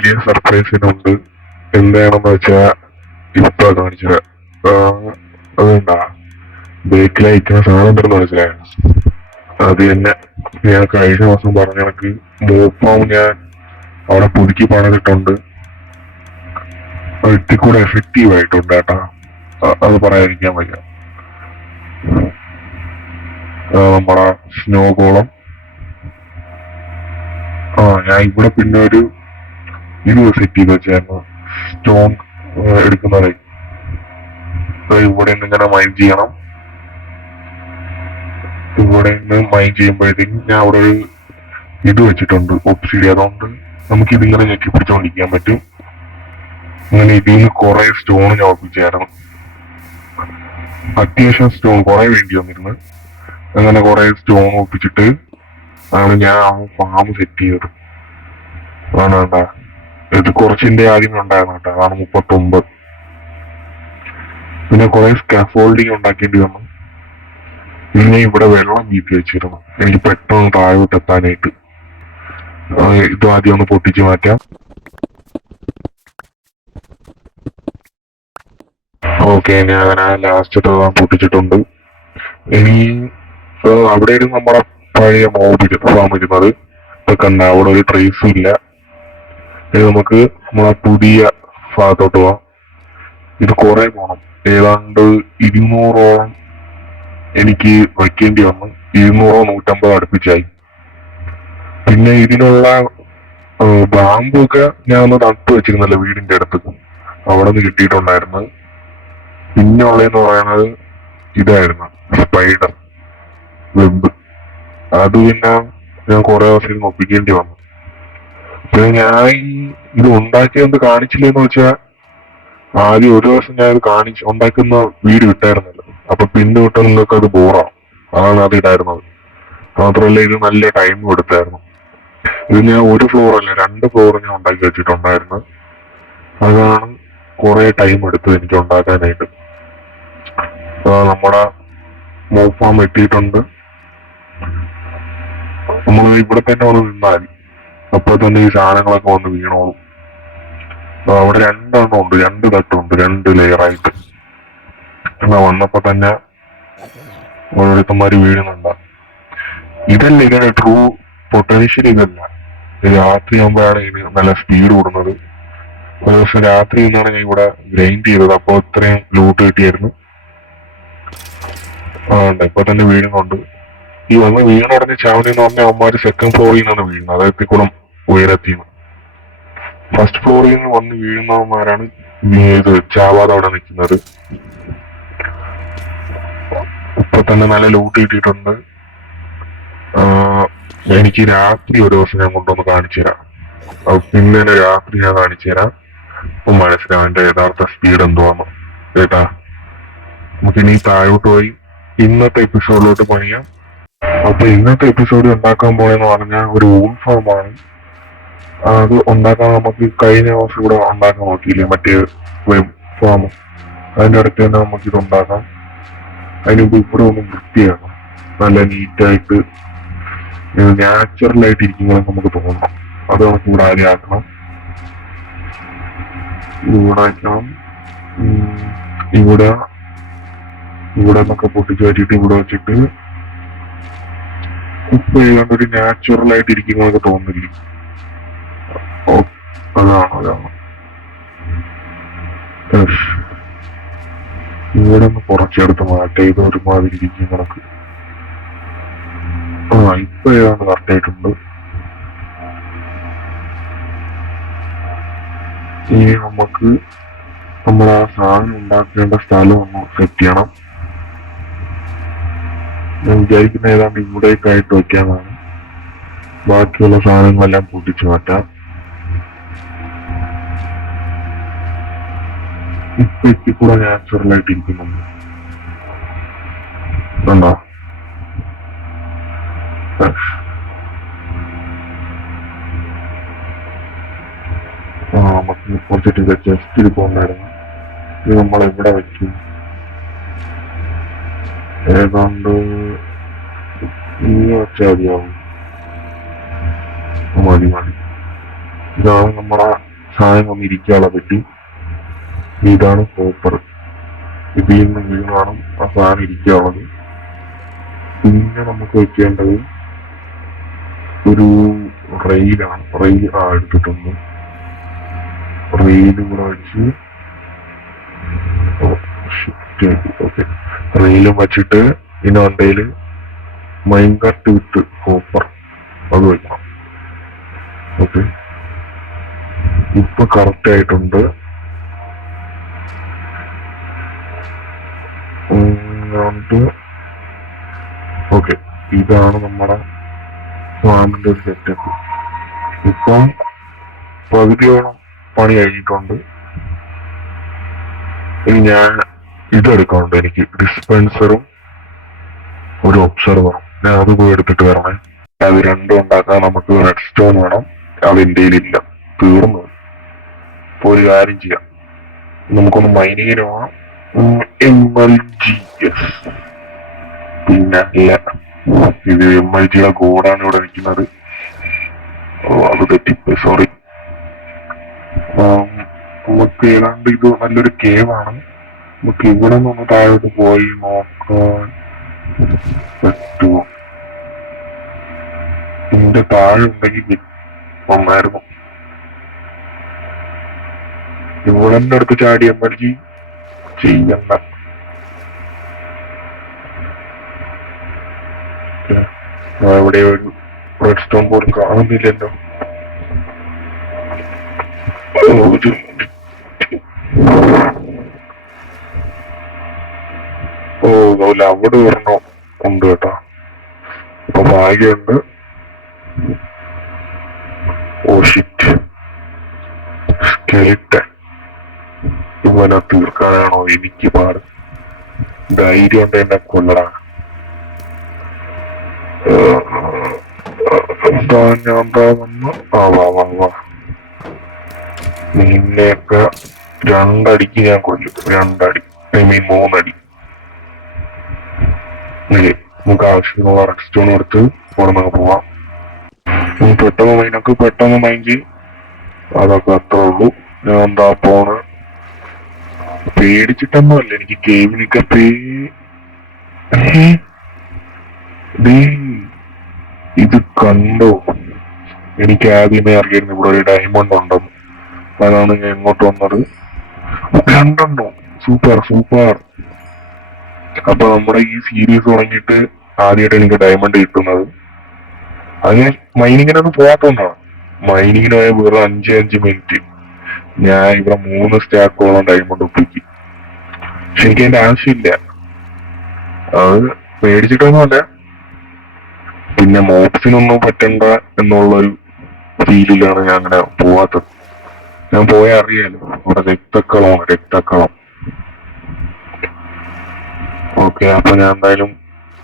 വലിയ സർപ്രൈസിനുണ്ട്. എന്താണെന്ന് വെച്ചാ ഇപ്പൊ കാണിച്ചത്. അതുകൊണ്ടാ ബേക്കിലയക്കുന്ന സാധനം എന്തെന്ന് മനസ്സിലായോ? അത് തന്നെ ഞാൻ കഴിഞ്ഞ ദിവസം പറഞ്ഞ കണക്ക് മൂപ്പാവും ഞാൻ അവിടെ പുതുക്കി പണിതിട്ടുണ്ട്. ഇത്തി കൂടെ എഫക്റ്റീവ് ആയിട്ടുണ്ട് കേട്ടാ. അത് പറയാതിരിക്കാൻ വയ്യ. നമ്മുടെ സ്നോ കോളം ഞാൻ ഇവിടെ പിന്നെ ഒരു ഇത് സെറ്റ് ചെയ്ത് വെച്ചായിരുന്നു. സ്റ്റോൺ എടുക്കുന്നത് ഇവിടെ നിന്ന് ഇങ്ങനെ മൈൻ ചെയ്യണം. ഇവിടെ നിന്ന് മൈൻ ചെയ്യുമ്പോഴത്തേക്കും ഞാൻ അവിടെ ഒരു ഇത് വെച്ചിട്ടുണ്ട് ഒബ്സിഡി. അതുകൊണ്ട് നമുക്ക് ഇതിങ്ങനെ ഞെക്കി പിടിച്ചോണ്ടിരിക്കാൻ പറ്റും. അങ്ങനെ ഇതിൽ നിന്ന് കുറെ സ്റ്റോൺ ഞാൻ ഒപ്പിച്ചായിരുന്നു. അത്യാവശ്യം സ്റ്റോൺ കുറെ വേണ്ടി വന്നിരുന്നു. അങ്ങനെ കുറെ സ്റ്റോൺ ഒപ്പിച്ചിട്ട് ആണ് ഞാൻ ആ ഫാം സെറ്റ് ചെയ്തത്. ആണ് കേട്ടാ. ഇത് കുറച്ചിന്റെ ആദ്യം ഉണ്ടായിരുന്നു കേട്ടോ. അതാണ് 39. പിന്നെ കുറെ സ്കാഫോൾഡിങ് ഉണ്ടാക്കേണ്ടി വന്നു. പിന്നെ ഇവിടെ വെള്ളം വീട്ടി വെച്ചിരുന്നു എനിക്ക് പെട്ടെന്ന് താഴോട്ട് എത്താനായിട്ട്. ഇത് ആദ്യം ഒന്ന് പൊട്ടിച്ച് മാറ്റാം. ഓക്കെ, ഞാൻ അങ്ങനെ ലാസ്റ്റ് പൊട്ടിച്ചിട്ടുണ്ട്. ഇനി അവിടെ നമ്മുടെ പഴയ ഫാം ഇരുന്നത് ഇതൊക്കെ ഉണ്ട്. അവിടെ ഒരു ട്രേസും ഇല്ല. ഇനി നമുക്ക് നമ്മളെ പുതിയ ഭാഗത്തോട്ട് പോവാം. ഇത് കുറെ പോണം. ഏതാണ്ട് 200ഓളം എനിക്ക് വയ്ക്കേണ്ടി വന്നു. 200-150 അടുപ്പിച്ചായി. പിന്നെ ഇതിനുള്ള ബാമ്പൊക്കെ ഞാൻ ഒന്ന് നട്ടു വെച്ചിരുന്നല്ലോ വീടിന്റെ അടുത്ത്. അവിടെ നിന്ന് കിട്ടിയിട്ടുണ്ടായിരുന്നു. പിന്നെ ഉള്ളതെന്ന് പറയുന്നത് ഇതായിരുന്നു, സ്പൈഡർ വെബ്. അത് പിന്നെ ഞാൻ കുറെ ദിവസം ഒപ്പിക്കേണ്ടി വന്നു. പിന്നെ ഞാൻ ഇത് ഉണ്ടാക്കിയത് കാണിച്ചില്ലെന്ന് വെച്ചാൽ ആദ്യം ഒരു ദിവസം ഞാൻ ഇത് ഉണ്ടാക്കുന്ന വീഡിയോ ഇട്ടായിരുന്നല്ലോ. അപ്പൊ പിന്നെ തൊട്ട് നിങ്ങൾക്ക് അത് ബോറാവും. അതാണ് അത് ഇടായിരുന്നത്. മാത്രമല്ല ഇത് നല്ല ടൈം കൊടുത്തായിരുന്നു. ഇത് ഞാൻ ഒരു ഫ്ലോർ അല്ല 2 ഫ്ലോർ ഞാൻ ഉണ്ടാക്കി വെച്ചിട്ടുണ്ടായിരുന്നു. അതാണ് കുറെ ടൈം എടുത്തത് എനിക്ക് ഉണ്ടാക്കാനായിട്ട്. നമ്മുടെ മോഫാം എത്തിയിട്ടുണ്ട്. നമ്മൾ ഇവിടെ തന്നെ വന്ന് നിന്നാൽ അപ്പൊ തന്നെ ഈ സാധനങ്ങളൊക്കെ വന്ന് വീണോളും. അവിടെ 2 എണ്ണം ഉണ്ട്, 2 തട്ടുണ്ട്, 2 ലെയറായിട്ട്. വന്നപ്പോ തന്നെ ഓരോരുത്തന്മാര് വീഴുന്നുണ്ട്. ഇതല്ല ഇതിന്റെ ട്രൂ പൊട്ടൻഷ്യൽ. ഇതല്ല, രാത്രിയാകുമ്പോഴാണ് ഇതിന് നല്ല സ്പീഡ് കൂടുന്നത്. ഒരു ദിവസം രാത്രി നിന്നാണ് ഞാൻ ഇവിടെ ഗ്രൈൻഡ് ചെയ്തത്. അപ്പൊ ഇത്രയും ലൂട്ട് കിട്ടിയായിരുന്നു. ഇപ്പൊ തന്നെ വീഴുന്നുണ്ട്. ഈ വന്ന് വീണുടഞ്ഞ് ചാവണെന്ന് പറഞ്ഞാൽ അവന്മാര് സെക്കൻഡ് ഫ്ലോറിൽ നിന്നാണ് വീഴുന്നത്. അതായത് കൂടെ ഉയരത്തിന്ന്. ഫസ്റ്റ് ഫ്ലോറിൽ നിന്ന് വന്ന് വീഴുന്നവന്മാരാണ് ഇത് ചാവാതെ അവിടെ നിൽക്കുന്നത്. ഇപ്പൊ തന്നെ നല്ല ലൂട്ട് കിട്ടിയിട്ടുണ്ട്. എനിക്ക് രാത്രി ഒരു ദിവസം ഞാൻ കൊണ്ടുവന്ന് കാണിച്ചു തരാം. പിന്നെ രാത്രി ഞാൻ കാണിച്ചു തരാം. അപ്പൊ മനസ്സിലാവും എന്റെ യഥാർത്ഥ സ്പീഡ് എന്തുവാന്ന് കേട്ടാ. നമുക്ക് ഇനി താഴോട്ട് പോയി ഇന്നത്തെ എപ്പിസോഡിലോട്ട് പണിയാം. അപ്പൊ ഇന്നത്തെ എപ്പിസോഡ് ഉണ്ടാക്കാൻ പോയെന്ന് പറഞ്ഞാൽ ഒരു വൂൾ ഫാമാണ്. അത് ഉണ്ടാക്കാൻ നമുക്ക് കഴിഞ്ഞ ദിവസം ഇവിടെ ഉണ്ടാക്കാൻ നോക്കിയില്ലേ, മറ്റേ വെബ് ഫാം. അതിന്റെ അടുത്ത് തന്നെ നമുക്ക് ഇത് ഉണ്ടാക്കാം. അതിന് മുമ്പ് ഇവിടെ ഒന്ന് വൃത്തിയാക്കണം. നല്ല നീറ്റായിട്ട് നാച്ചുറൽ ആയിട്ട് ഇരിക്കുമ്പോൾ നമുക്ക് തോന്നണം. അത് നമുക്ക് ഇവിടെ ആദ്യം ആക്കണം. ഇവിടെ ആക്കണം. ഇവിടെ നിന്നൊക്കെ പൊട്ടിച്ചു പറ്റിയിട്ട് ഇവിടെ വെച്ചിട്ട് ഇപ്പൊ ഏതാണ്ട് ഒരു നാച്ചുറൽ ആയിട്ട് ഇരിക്കുന്നതൊക്കെ തോന്നില്ലേ. അതാണ് ഇവിടെ ഒന്ന് കുറച്ചെടുത്ത് മാറ്റം. ഇത് ഒരുമാതിരി ഇരിക്കും കണക്ക്. ഇപ്പൊ ഏതാണ്ട് കറക്റ്റ് ആയിട്ടുണ്ട്. ഇനി നമുക്ക് നമ്മൾ ആ സാധനം ഉണ്ടാക്കേണ്ട സ്ഥലം ഒന്ന് സെറ്റ് ചെയ്യണം. ഞാൻ വിചാരിക്കുന്ന ഏതാണ്ട് ഇവിടേക്കായിട്ട് വയ്ക്കാനാണ്. ബാക്കിയുള്ള സാധനങ്ങളെല്ലാം പൊട്ടിച്ചു മാറ്റാം. ഇപ്പൊ എത്തിക്കൂടെ നാച്ചുറൽ ആയിട്ട് ഇരിക്കുന്നുണ്ട്. കണ്ടോ? നമുക്ക് കുറച്ചിട്ട് ജസ്റ്റ് ഇരിപ്പുണ്ടായിരുന്നു. ഇത് നമ്മൾ എവിടെ വെച്ചു? ഏതാണ്ട് ഇനി വെച്ചാൽ മതിയാവും. മതി. ഇതാണ് നമ്മളെ സാധനം വന്നിരിക്കാനുള്ള പറ്റും. ഇതാണ് ഹോപ്പർ. ഇതിൽ നിന്ന് വീണാണ് ആ സാധനം ഇരിക്കാനുള്ളത്. പിന്നെ നമുക്ക് വെക്കേണ്ടത് ഒരു റെയിലാണ്. റെയിൽ എടുത്തിട്ടുണ്ട്. റെയിലും കൂടെ വെച്ച് ഓക്കെ, റെയിലും വെച്ചിട്ട് ഇതിന് വണ്ടയില് മൈൻ കട്ട് വിത്ത് ഹോപ്പർ അത് വെക്കണം. ഓക്കെ, ഇപ്പൊ കറക്റ്റ് ആയിട്ടുണ്ട്. ഓക്കെ, ഇതാണ് നമ്മുടെ ഫാമിന്റെ ഒരു സെറ്റപ്പ്. ഇപ്പം പകുതിയോളം പണി കഴിഞ്ഞിട്ടുണ്ട്. ഇനി ഞാൻ ഇതെടുക്കാനുണ്ട്. എനിക്ക് ഡിസ്പെൻസറും ഒരു ഒബ്സർവറും. ഞാൻ അത് പോയി എടുത്തിട്ട് വരണേ. അത് രണ്ടും ഉണ്ടാക്കാൻ നമുക്ക് റെഡ് സ്റ്റോൺ വേണം. അത് എൻ്റെ ഇല്ല, തീർന്നു. ഇപ്പൊ ഒരു കാര്യം ചെയ്യാം, നമുക്കൊന്ന് മൈനിങ്ങിന് പോകാം. MLGS പിന്നെ അല്ല, ഇത് MLGയുടെ കോഡാണ് ഇവിടെ നിൽക്കുന്നത്. അത് തെറ്റിപ്പോയി, സോറി. നമുക്ക് ഏതാണ്ട് ഇത് നല്ലൊരു കേവാണ്. നമുക്ക് ഇവിടെ നിന്ന് താഴോട്ട് പോയി നോക്കാൻ പറ്റുമോ? ഇതിന്റെ താഴെ ഉണ്ടെങ്കിൽ വന്നായിരുന്നു. ഇവിടെ അടുത്ത് ചാടി MLG ചെയ്യണ്ട. ഇവിടെ ഒരു റെഡ് സ്റ്റോൺ ബോർഡ് കാണുന്നില്ലല്ലോ. അതുപോലെ അവിടെ ഒരെണ്ണം ഉണ്ട് കേട്ടോ. അപ്പൊ ഭാഗ്യമുണ്ട്. Oh shit, skeleton. ഇവനെ തീർക്കാനാണോ എനിക്ക് പാട്? ധൈര്യം ഉണ്ട് എന്നെ കൊല്ലടാ. നിന്നെയൊക്കെ രണ്ടടിക്ക് ഞാൻ കൊല്ലും. 2 അടി, ഐ മീൻ 3 അടി. നമുക്ക് ആവശ്യമുള്ള റെഡ് സ്റ്റോൺ എടുത്ത് അവിടെ നിന്ന് പോവാം. പെട്ടെന്ന് മൈൻഡ് ചെയ്യും. അതൊക്കെ അത്രേ ഉള്ളൂ. ഞാൻ എന്താ പോണ്, പേടിച്ചിട്ടൊന്നുമല്ല. എനിക്ക് ഗെയിമിനൊക്കെ ഇത് കണ്ടോ? എനിക്ക് ആദ്യമേ അറിയായിരുന്നു ഇവിടെ ഒരു ഡയമണ്ട് ഉണ്ടെന്ന്. അതാണ് ഞാൻ ഇങ്ങോട്ട് വന്നത്. രണ്ടെണ്ണോ, സൂപ്പർ സൂപ്പർ. അപ്പൊ നമ്മുടെ ഈ സീരീസ് തുടങ്ങിയിട്ട് ആദ്യമായിട്ട് എനിക്ക് ഡയമണ്ട് കിട്ടുന്നത്. അത് ഞാൻ മൈനിങ്ങിനൊന്നും പോകാത്തോണ്ടാണ്. മൈനിങ്ങിന് പോയ വെറും 5 മിനിറ്റ് ഞാൻ ഇവിടെ 3 സ്റ്റാക്കോളം ഡയമണ്ട് ഒപ്പിക്കും. പക്ഷെ എനിക്ക് അതിന്റെ ആവശ്യമില്ല. അത് പേടിച്ചിട്ടൊന്നുമല്ല, പിന്നെ മോപ്സിനൊന്നും പറ്റണ്ട എന്നുള്ളൊരു ഫീലിലാണ് ഞാൻ അങ്ങനെ പോവാത്തത്. ഞാൻ പോയാൽ അറിയാലോ, ഇവിടെ രക്തക്കളം. ഓക്കെ, അപ്പൊ ഞാൻ എന്തായാലും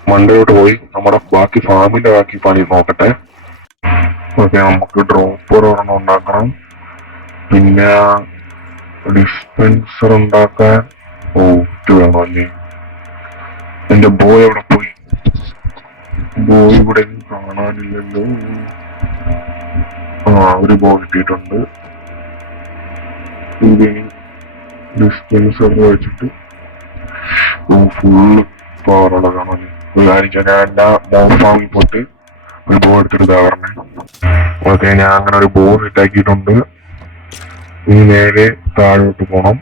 മണ്ടയോട്ട് പോയി നമ്മുടെ ബാക്കി ഫാമിന്റെ ബാക്കി പണി നോക്കട്ടെ. ഓക്കെ, നമുക്ക് ഡ്രോപ്പർ ഒരെണ്ണം ഉണ്ടാക്കണം. പിന്നെ ഡിസ്പെൻസർ ഉണ്ടാക്കാൻ ഇത് വേണം അല്ലേ? എന്റെ ബോയ് എവിടെ പോയി? ബോയ് ഇവിടെ കാണാനില്ലല്ലോ. ഒരു ബോ കിട്ടിയിട്ടുണ്ട്. ഇതിനി ഡിസ്പെൻസർ വെച്ചിട്ട് ഫുള്ള് പവറുള്ളതാണ്. ഒരു കാര്യം, ഞാൻ എല്ലാ ഫാമിൽ പോയിട്ട് ഒരു ബോ എടുത്തിട്ട് പറഞ്ഞേ. ഓക്കെ, ഞാൻ അങ്ങനെ ഒരു ബോ സെറ്റാക്കിയിട്ടുണ്ട്. ഇനി നേരെ താഴോട്ട് പോണം.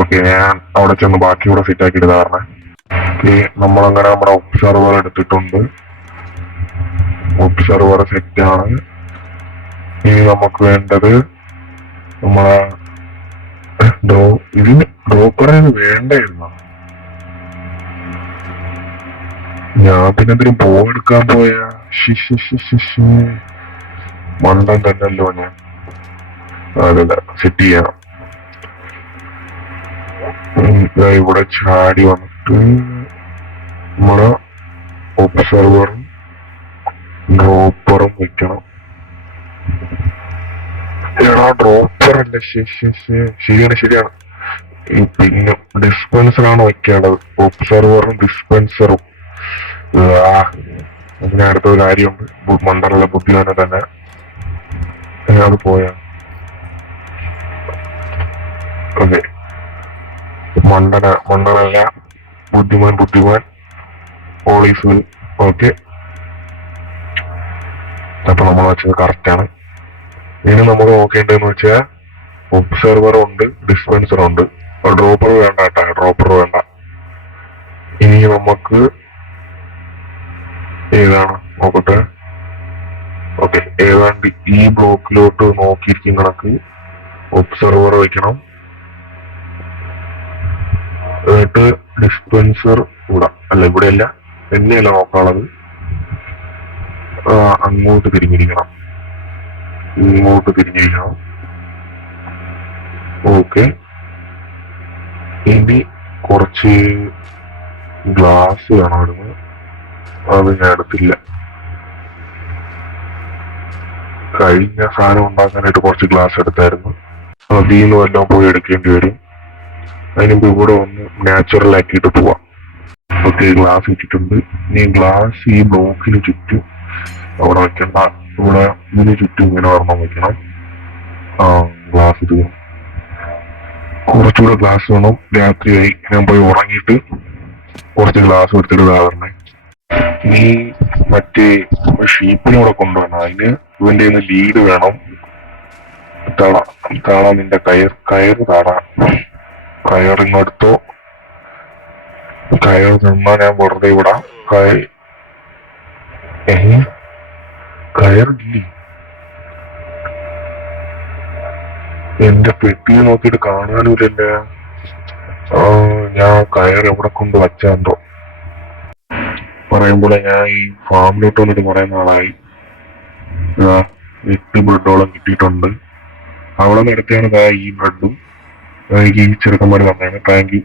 ഓക്കെ, ഞാൻ അവിടെ ചെന്ന് ബാക്കി കൂടെ സെറ്റ് ആക്കിയിട്ട് പറഞ്ഞേ. ഓക്കെ, നമ്മളങ്ങനെ നമ്മുടെ ഒബ്സർവർ എടുത്തിട്ടുണ്ട്. ഒബ്സർവർ സെറ്റാണ്. ഇനി നമുക്ക് വേണ്ടത് നമ്മളെ ഇതിന് ഡ്രോപ്പറിന് വേണ്ടായിരുന്നു. ഞാൻ പിന്നെ എന്തിനും പോയെടുക്കാൻ പോയാ മണ്ടൻ തന്നെയല്ലോ ഞാൻ. അതല്ല, സെറ്റ് ചെയ്യണം. ഇവിടെ ചാടി വന്നിട്ട് നമ്മുടെ ഒബ്സർവറും ഡ്രോപ്പറും വെക്കണം. ഡ്രോപ്പർ അല്ല, ശരിയാണ്. പിന്നെ ഡിസ്പെൻസറാണ് വെക്കേണ്ടത്. ഒബ്സർവറും ഡിസ്പെൻസറും. അതിന് അടുത്തൊരു കാര്യമുണ്ട്. മണ്ടറുള്ള ബുദ്ധിമാനെ തന്നെ. അത് പോയാ ഓക്കെ. മണ്ടനല്ല, ബുദ്ധിമാൻ ഓളീസ് വിൽ. ഓക്കെ, അപ്പൊ നമ്മൾ വെച്ചത് കറക്റ്റ് ആണ്. ഇനി നമ്മൾ നോക്കേണ്ടതെന്ന് വെച്ചാൽ ഒബ്സർവർ ഉണ്ട്, ഡിസ്പെൻസർ ഉണ്ട്. ഡ്രോപ്പർ വേണ്ട കേട്ടാ, ഡ്രോപ്പർ വേണ്ട. ഇനി നമുക്ക് ഏതാണ് നോക്കട്ടെ. ഓക്കെ, ഏതാണ്ട് ഈ ബ്ലോക്കിലോട്ട് നോക്കിയിരിക്കുന്ന കണക്ക് ഒബ്സർവർ വെക്കണം. എന്നിട്ട് ഡിസ്പെൻസർ ഇവിടെ അല്ല, ഇവിടെയല്ല, എന്നെയല്ല നോക്കാനുള്ളത്. അങ്ങോട്ട് തിരിഞ്ഞിരിക്കണം, ഇങ്ങോട്ട് തിരിഞ്ഞിരിക്കണം. ഓക്കെ, ഇനി കുറച്ച് ഗ്ലാസ് വേണമായിരുന്നു, അത് ഞാൻ എടുത്തില്ല. കഴിഞ്ഞ സാധനം ഉണ്ടാക്കാനായിട്ട് കുറച്ച് ഗ്ലാസ് എടുത്തായിരുന്നു, അതിൽ നിന്ന് വല്ലതും പോയി എടുക്കേണ്ടി വരും. അതിനുമ്പ് ഇവിടെ ഒന്ന് നാച്ചുറൽ ആക്കിയിട്ട് പോവാം. ഓക്കെ, ഗ്ലാസ് ഇട്ടിട്ടുണ്ട്. ഇനി ഗ്ലാസ് ഈ ബ്ലോക്കിന് ചുറ്റും അവിടെ വെക്കണ്ട, ഇവിടെ ഇതിന് ചുറ്റും ഇങ്ങനെ ഒരെണ്ണം വെക്കണം. ഗ്ലാസ് തീർന്നു. കുറച്ചുകൂടെ ഗ്ലാസ് വേണം. രാത്രിയായി, ഞാൻ പോയി ഉറങ്ങിയിട്ട് കുറച്ച് ഗ്ലാസ് എടുത്തിട്ട് താഴെ. നീ മറ്റേ ഷീപ്പിനെ കൂടെ കൊണ്ടുവരണം. അതിന് ഇവന്റെ ലീഡ് വേണം. താടാ നിന്റെ കയറ് താടാ. കയറിങ്ങെടുത്തോ. കയർ തന്നാ ഞാൻ വെറുതെ വിടാം. കയറില്ലേ? എന്റെ പെട്ടിയെ നോക്കിയിട്ട് കാണാനുമില്ലല്ലേ. ഞാൻ കയർ എവിടെ കൊണ്ട് വച്ചാന്തോ. പറയുമ്പോൾ ഞാൻ ഈ ഫാമിലോട്ട് വന്നിട്ട് കുറെ നാളായി. 8 ബ്രെഡോളം കിട്ടിയിട്ടുണ്ട്. അവിടെ നിരത്തിയാണ് ഈ ബ്രെഡും എനിക്ക് ഈ ചെറുക്കന്മാര് തന്നെയാണ്. Thank you.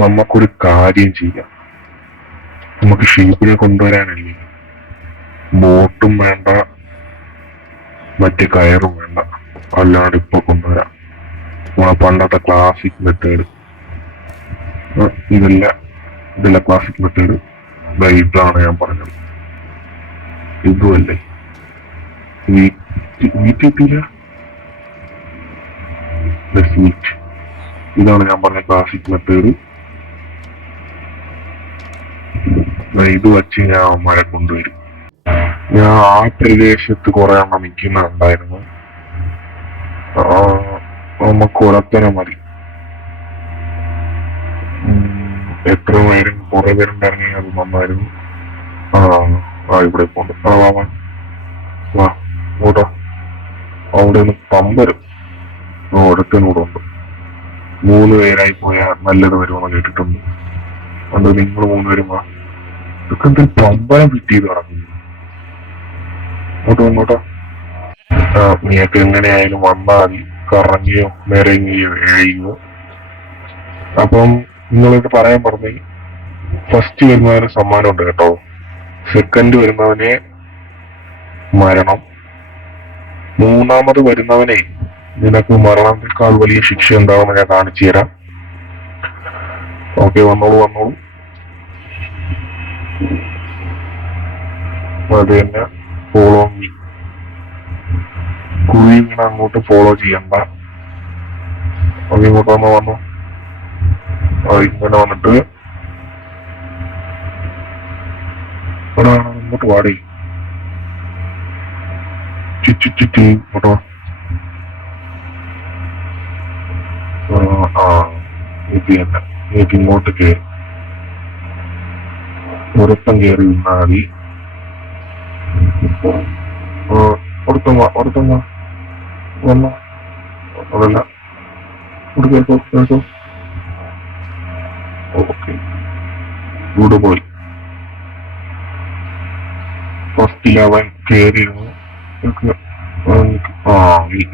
നമുക്കൊരു കാര്യം ചെയ്യാം. നമുക്ക് ഷീപ്പിനെ കൊണ്ടുവരാനല്ലേ, ബോട്ടും വേണ്ട, മറ്റേ കയറും വേണ്ട, അല്ലാണ്ട് ഇപ്പൊ കൊണ്ടുവരാം. നമ്മളെ പണ്ടത്തെ ക്ലാസിക് മെത്തേഡ്. ഇതല്ല ക്ലാസിക് മെത്തേഡ്. ഇതാണ് ഞാൻ പറഞ്ഞത്. ഇതുമല്ലേ വീട്ടില്ല. ഇതാണ് ഞാൻ പറഞ്ഞ ക്ലാസിക് മെത്തേഡ്. ഇത് വച്ച് ഞാൻ അവന്മാരെ കൊണ്ടുവരും. ഞാൻ ആ പ്രദേശത്ത് കുറെ എണ്ണം നിൽക്കുന്നുണ്ടായിരുന്നു. നമുക്ക് ഒരത്തനെ മതി. എത്ര പേരും കുറെ പേരുണ്ടായിരുന്നെ അത് നന്നായിരുന്നു. ഇവിടെ പോണ്ട്. വാ ഇങ്ങോട്ടോ. അവിടെ നിന്ന് പമ്പരും ഒരത്തനൂടെ ഉണ്ട്. 3 പേരായി പോയാൽ നല്ലത് വരുമെന്ന് കേട്ടിട്ടുണ്ട്. അതുകൊണ്ട് നിങ്ങൾ 3 പേരും വാ. ഇതൊക്കെ എന്തൊരു പമ്പരം ഫിറ്റ് ചെയ്ത് നടക്കുന്നു. ഇങ്ങോട്ടോ. നീക്ക് എങ്ങനെയായാലും വന്നാൽ കറങ്ങിയോ നിരങ്ങിയോ എഴുതിയോ. അപ്പം നിങ്ങളൊക്കെ പറയാൻ പറഞ്ഞു, ഫസ്റ്റ് വരുന്നവന് സമ്മാനം ഉണ്ട് കേട്ടോ. സെക്കൻഡ് വരുന്നവനെ മരണം. 3ാമത് വരുന്നവനെ നിനക്ക് മരണത്തെക്കാൾ വലിയ ശിക്ഷ എന്താണെന്ന് ഞാൻ കാണിച്ചു തരാം. ഓക്കെ, വന്നോളൂ. അത് തന്നെ, ഫോളോ മീ. കുഴി വീണ അങ്ങോട്ട് ഫോളോ ചെയ്യണ്ട. അത് ഇങ്ങോട്ട് വന്നു. ഇങ്ങനെ വന്നിട്ട് ഇങ്ങോട്ട് പാടി ഇങ്ങോട്ടോ. ഇത് തന്നെ, എനിക്ക് ഇങ്ങോട്ട് കയറി ഒരുത്തം കയറി നിന്നാൽ മതി. ഒരുത്തം വന്നോ. അതല്ല, കേൾക്കോ. ഓക്കെ, ഇവിടെ പോയി. ഫസ്റ്റിൽ അവൻ കയറിയിരുന്നു.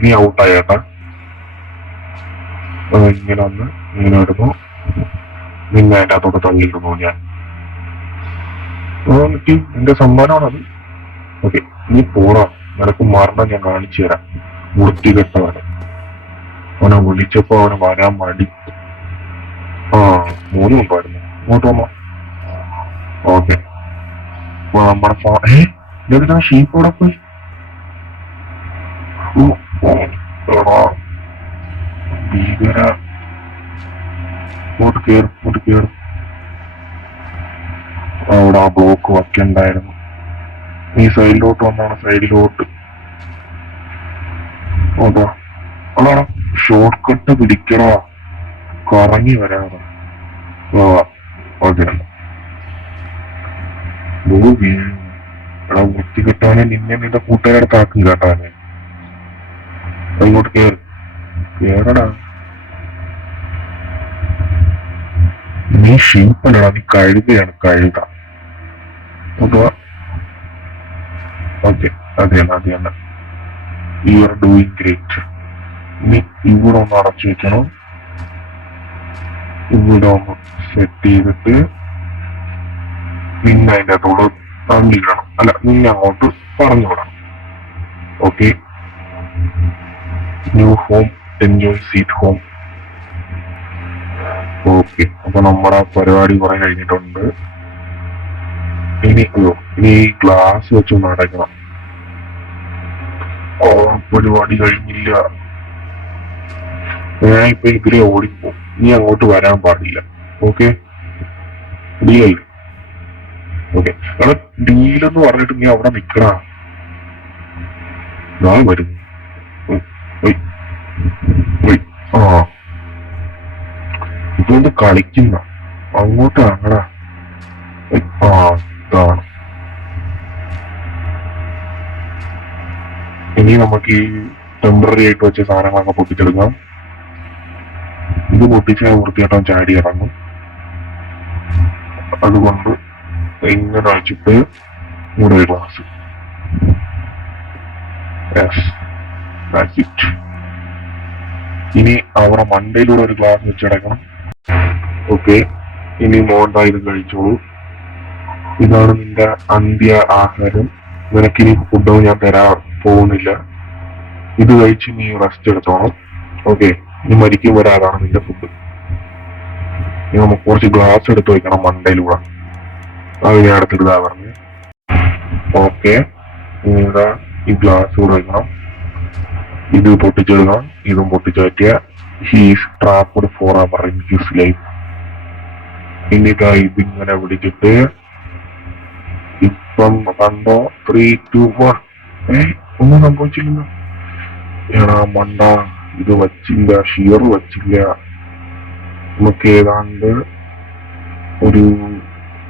നീ ഔട്ടായേട്ടാ. ഇങ്ങനെ വന്ന് ഇങ്ങനെ ഇടുന്നു. നിന്നെ അതിൻ്റെ അകത്തോട്ട് തള്ളിയിരുന്നു ഞാൻ. എന്റെ സമ്മാനമാണത്. ഓക്കെ, നീ പോടാ. നിനക്ക് മരണം ഞാൻ കാണിച്ചു തരാം. വൃത്തികെട്ടവനെ. അവനെ വിളിച്ചപ്പോ അവനെ വരാൻ മടി. മോനും ഉണ്ടായിരുന്നു. ഇങ്ങോട്ട് വന്നോ. ഓക്കെ, നമ്മുടെ ഷീപ്പ് അവിടെ പോയി. ഓ, ഓ, എടാ, ഭീകര ഇങ്ങോട്ട് കേറ്. അവിടെ ആ ബ്ലോക്ക് വയ്ക്കണ്ടായിരുന്നു. നീ സൈഡിലോട്ട് വന്നാണ്, സൈഡിലോട്ട്. അതാ അടാ, ഷോർട്ട് കട്ട് പിടിക്കടാ, കറങ്ങി വരാതെ. ആ ഓക്കെ. എടാ വൃത്തി കിട്ടാനെ നിന്നെ നിന്റെ കൂട്ടുകാരത്താക്കും കേട്ടാനെ. അങ്ങോട്ട് കേറടാ. നീ ഷീപ്പല്ലടാ, നീ കഴുതയാണ്, കഴുത. അതാ ഓക്കെ, അത് തന്നെ. You are doing great. നീ ഇവിടെ ഒന്ന് അടച്ചു വെക്കണം. ഇവിടെ ഒന്ന് സെറ്റ് ചെയ്തിട്ട് പിന്നെ അതിൻ്റെ അകത്തോട് തള്ളിയിടണം. അല്ല, നിന്നെ അങ്ങോട്ട് പറഞ്ഞു വിടണം. Okay, new home, enjoy seat home. Okay, അപ്പൊ നമ്മുടെ പരിപാടി കുറെ കഴിഞ്ഞിട്ടുണ്ട്. ഇനി ഈ ഗ്ലാസ് വെച്ചൊന്ന് അടയ്ക്കണം. ഓ, പരിപാടി കഴിഞ്ഞില്ല. ഞാൻ ഇപ്പൊ ഇതിലെ ഓടിപ്പോ, നീ അങ്ങോട്ട് വരാൻ പാടില്ല. Okay, deal. ഓക്കെ, അവിടെ ഡീലെന്ന് പറഞ്ഞിട്ട് നീ അവിടെ നിക്കടാ. ഞാൻ വരുന്നു. ആ, ഇതൊന്ന് കളിക്കുന്ന അങ്ങോട്ട് അങ്ങടാ. ആ, ഇതാണ്. ഇനി നമുക്ക് ഈ ടെമ്പററി ആയിട്ട് വെച്ച സാധനങ്ങളൊക്കെ പൊട്ടിച്ചെടുക്കാം. ഇത് പൊട്ടിച്ച് വൃത്തിയായിട്ടാൻ ചാടി ഇറങ്ങും. അതുകൊണ്ട് ഇങ്ങനെ വെച്ചിട്ട് ഇവിടെ ഒരു ഗ്ലാസ്. ഇനി അവിടെ മണ്ടയിലൂടെ ഒരു ഗ്ലാസ് വെച്ചടക്കണം. ഓക്കെ, ഇനി മോണ്ട ഇത് കഴിച്ചോളൂ. ഇതാണ് നിന്റെ അന്ത്യ ആഹാരം. നിനക്കിനി ഫുഡൊന്നും ഞാൻ തരാൻ പോകുന്നില്ല. ഇത് കഴിച്ച് നീ റെസ്റ്റ് എടുത്തോണം. ഓക്കെ, നീ മരിക്കും വരെ അതാണ് നിന്റെ ഫുഡ്. ഇനി നമുക്ക് കുറച്ച് ഗ്ലാസ് എടുത്ത് വയ്ക്കണം മണ്ടയിലൂടെ. അത് ഞാൻ എടുത്തിട്ടാ പറഞ്ഞു. ഓക്കെ, ഇതാ ഈ ഗ്ലാസ് കൂടെ വയ്ക്കണം. ഇത് പൊട്ടിച്ചെടുക്കണം. ഇതും പൊട്ടിച്ചേറ്റിയ he's trapped for hour in his life. എന്നിട്ട് ഇതിങ്ങനെ പിടിച്ചിട്ട് ഇപ്പം കണ്ടോ, 3, 2, 1. ഒന്നും സംഭവിച്ചില്ല. ഏടാ മണ്ട, ഇത് വച്ചില്ല, ഷിയർ വച്ചില്ല. നമുക്ക് ഏതാണ്ട് ഒരു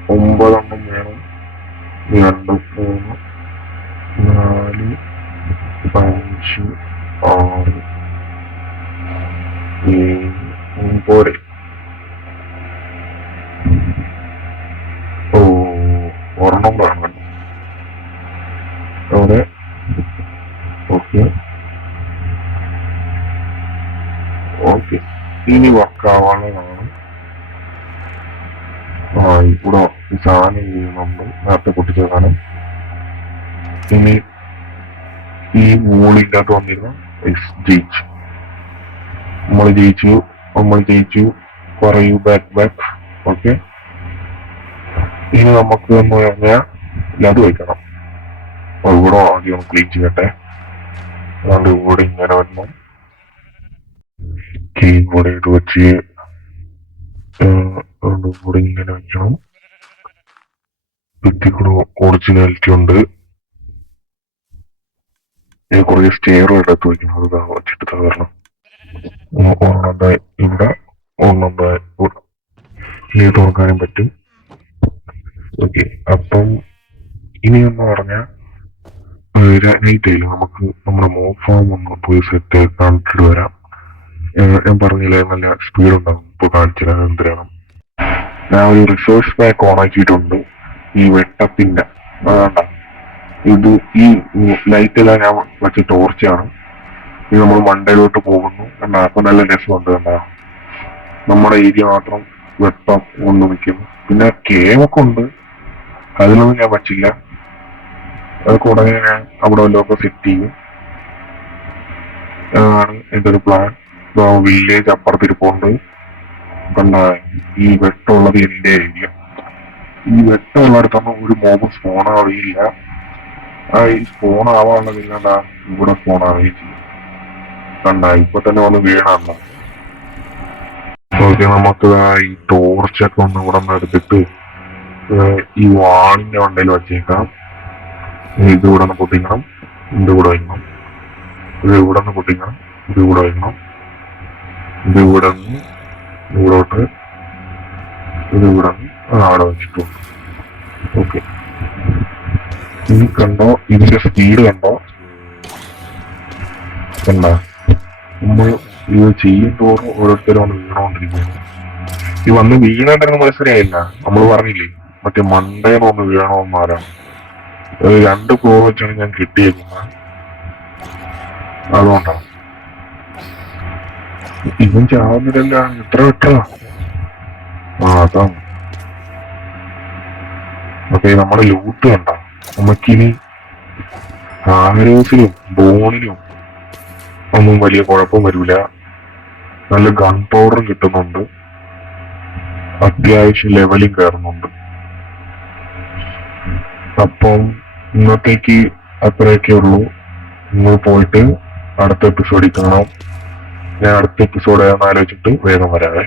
9 എണ്ണം വേണം. 2, 3, 4, 5, 6, 7 പോരെ. ഓ, ഒരെണ്ണം വേണം അവിടെ. ഓക്കെ, ഇനി വർക്കാവാനുള്ളതാണ്. ഇവിടെ ഈ സാധനം ചെയ്യുന്നുണ്ട്, നേരത്തെ പൊട്ടിച്ച സാധനം. ഇനി ഈ വോളിൻ്റെ അകത്ത് വന്നിരുന്ന ജയിച്ചു. നമ്മൾ ജയിച്ചു. പറയൂ ബാക്ക്. ഓക്കെ, ഇനി നമുക്ക് എന്ന് പറഞ്ഞാൽ അത് വയ്ക്കണം. ഇവിടെ ആദ്യം ക്ലീൻ ചെയ്യട്ടെ. അതുകൊണ്ട് ഇവിടെ ഇങ്ങനെ വരണം. ഇവിടെ ഇത് വെച്ച് ഇവിടെ ഇങ്ങനെ വെക്കണം. ഭിത്തിക്കൂടെ ഒറിജിനാലിറ്റി ഉണ്ട്. കുറേ സ്റ്റെയർ എടുത്ത് വെക്കണം. അത് വെച്ചിട്ട് തകരണം. ഒരെണ്ണതായി ഇവിടെ, ഒരെണ്ണതായി ഇവിടെ. ഇനി തുറക്കാനും പറ്റും. ഓക്കെ, അപ്പം ഇനി എന്ന് പറഞ്ഞാൽ നൈറ്റായില്ല, നമുക്ക് നമ്മുടെ മോബ് ഫാം ഒന്ന് പോയി സെറ്റ് കാണിച്ചിട്ട് വരാം. ഞാൻ പറഞ്ഞില്ലേ നല്ല സ്പീഡ് ഉണ്ടാകും. ഇപ്പൊ കാണിച്ചില്ല എന്തിനാണ്. ഞാൻ ഒരു റിസോഴ്സ് പാക്ക് ഓൺ ആക്കിയിട്ടുണ്ട്. ഈ വെട്ടത്തിന്റെ വേണ്ട, ഇത് ഈ ലൈറ്റ് എല്ലാം ഞാൻ വെച്ച ടോർച്ചാണ്. ഇത് നമ്മൾ മണ്ടയിലോട്ട് പോകുന്നു കണ്ടാ. അപ്പൊ നല്ല രസമുണ്ട് കണ്ടാ. നമ്മുടെ ഏരിയ മാത്രം വെട്ടം കൊണ്ട് നിൽക്കുന്നു. പിന്നെ കേവൊക്കെ ഉണ്ട്, അതിലൊന്നും ഞാൻ വച്ചില്ല. അതൊക്കെ ഉടനെ ഞാൻ അവിടെ വല്ലതൊക്കെ സെറ്റ് ചെയ്യും. അതാണ് എന്റെ ഒരു പ്ലാൻ. വില്ലേജ് അപ്പുറത്തിരിപ്പുണ്ട് കണ്ട. ഈ വെട്ടമുള്ളത് എന്റെ ഏരിയ. ഈ വെട്ടമുള്ളിടത്തൊന്നും ഒരു മോബ് സ്പോൺ ആവില്ല. ആ ഈ സ്പോൺ ആവാനുള്ള നിങ്ങളുടെ ഇവിടെ സ്പോൺ ആവുകയും ചെയ്യും. കണ്ട ഇപ്പൊ തന്നെ വന്ന് വീണണ്ട. ഓക്കെ, നമുക്ക് ഈ ടോർച്ചൊക്കെ ഒന്ന് ഇവിടെ നിന്ന് എടുത്തിട്ട് ഈ വാളിന്റെ വണ്ടയിൽ വച്ചേക്കാം. ഇത് ഇവിടെ നിന്ന് പൊട്ടിക്കണം, ഇത് ഇവിടെ വയ്ക്കണം, ഇത് ഇവിടെ നിന്ന് പൊട്ടിക്കണം, ഇത് ഇവിടെ വയ്ക്കണം, ഇത് ഇവിടെ നിന്ന് ഇവിടോട്ട്, ഇത് ഇവിടെ നിന്ന് അവിടെ വെച്ചിട്ടുണ്ട്. ഓക്കെ, ഇനി കണ്ടോ ഇതിന്റെ സ്പീഡ് കണ്ടോ? കണ്ട നമ്മൾ ഇത് ചെയ്യുന്തോറും ഓരോരുത്തരും വന്ന് വീണോണ്ടിരിക്കുന്നു. ഈ വന്ന് വീണേണ്ടെന്ന് മനസ്സിലായില്ല. നമ്മൾ പറഞ്ഞില്ലേ മറ്റേ മണ്ടേന്ന് ഒന്ന് വീണോന്നാരാണ്. അത് 2 ഫ്ലോർ വെച്ചാണ് ഞാൻ കിട്ടിയേക്കുന്നത്. അതുകൊണ്ടാണ് ഇവൻ ചാവുന്നില്ല. എത്ര വെട്ടാ? അതാണ്. ഓക്കെ, നമ്മുടെ ലൂട്ട് കണ്ട. നമുക്കിനി ആരോസിലും ബോണിലും ഒന്നും വലിയ കുഴപ്പം വരില്ല. നല്ല ഗൺ പൗഡറും കിട്ടുന്നുണ്ട്, അത്യാവശ്യം ലെവലും കയറുന്നുണ്ട്. അപ്പം ഇന്നത്തേക്ക് അത്രയൊക്കെ ഉള്ളൂ. നിങ്ങൾ പോയിട്ട് അടുത്ത എപ്പിസോഡിൽ കാണാം. ഞാൻ അടുത്ത എപ്പിസോഡ് ആലോചിച്ചിട്ട് വേഗം വരാവേ.